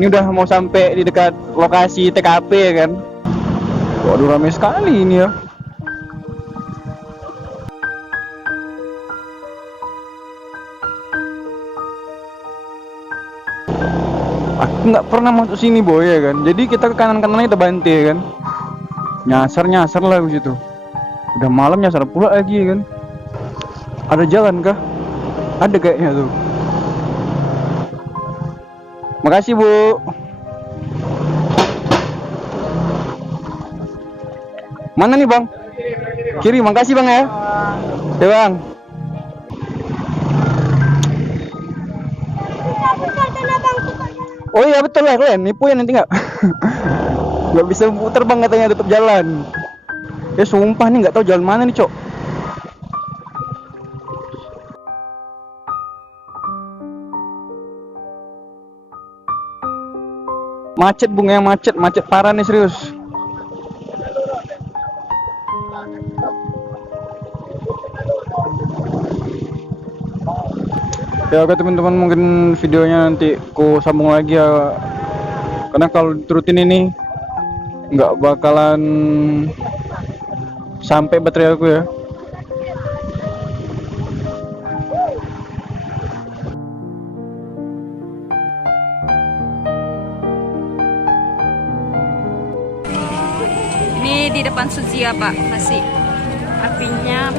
Ini udah mau sampai di dekat lokasi TKP ya kan. Waduh, ramai sekali ini ya. Aku nggak pernah masuk sini boy ya kan. Jadi kita ke kanan-kanannya kita bantai ya kan. Nyasar lah di situ. Udah malam nyasar pula lagi ya kan. Ada jalan kah? Ada kayaknya tuh. Makasih Bu. Mana nih Bang? Kiri, makasih Bang ya. Ya Bang. Oh iya betul lah kalian, nipu ya nanti nggak? Nggak bisa putar Bang katanya tutup jalan. Ya sumpah nih nggak tahu jalan mana nih Cok. Macet Bung, yang macet parah nih serius. Ya oke teman-teman, mungkin videonya nanti ku sambung lagi ya. Karena kalau diturutin ini nggak bakalan sampai baterai aku ya. Ini di depan Suzia Pak, masih apinya